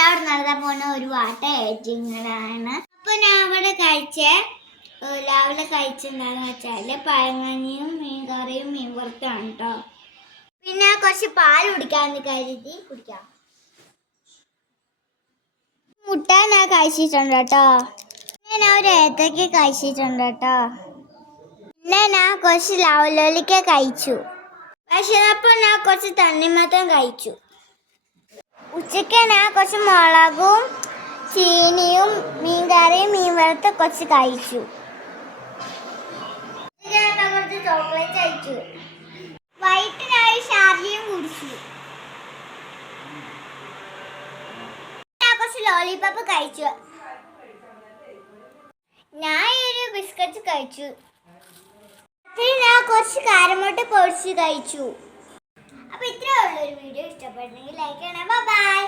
ഞാൻ അവിടെ നടത്താൻ പോകുന്ന ഒരു വാട്ട ഏറ്റിങ്ങളാണ്. അപ്പൊ ഞാൻ അവിടെ രാവിലെ കഴിച്ചെന്താന്ന് വെച്ചാല് പഴങ്ങഞ്ഞിയും മീൻ കറിയും മീൻ വറുത്താണ് കേട്ടോ. പിന്നെ കുറച്ച് പാൽ കുടിക്കാന്ന് കരുതി കുടിക്കാം. മുട്ട ഞാൻ കഴിച്ചിട്ടുണ്ട് കേട്ടോ. പിന്നെ ഞാൻ ഒരു ഏത്തക്ക കഴിച്ചിട്ടുണ്ട് കേട്ടോ. പിന്നെ ഞാൻ കുറച്ച് ലവലോലിക്ക കഴിച്ചു. വിശന്നപ്പോൾ ഞാൻ കുറച്ച് തണ്ണിമത്തൻ കഴിച്ചു. ഉച്ചയ്ക്ക് ഞാൻ കുറച്ച് മുളകും ചീനിയും മീൻ കറിയും മീൻ വറുത്ത് കുറച്ച് കഴിച്ചു. കുറച്ച് ചോക്ലേറ്റ് കഴിച്ചു. വൈകിട്ട് ഞാൻ ഷാർജയും കുടിച്ചു. ഞാൻ കുറച്ച് ലോലിപോപ്പ് കഴിച്ചു. ഞാൻ ഒരു ബിസ്ക്കറ്റ് കഴിച്ചു. ഞാൻ കുറച്ച് കാരമോട്ട് പൊടിച്ച് കഴിച്ചു. അപ്പൊ ഇത്രേ ഉള്ളൂ. ഒരു വീഡിയോ ഇഷ്ടപ്പെട്ടെങ്കിൽ ലൈക്ക് ചെയ്യണേ. ബൈ.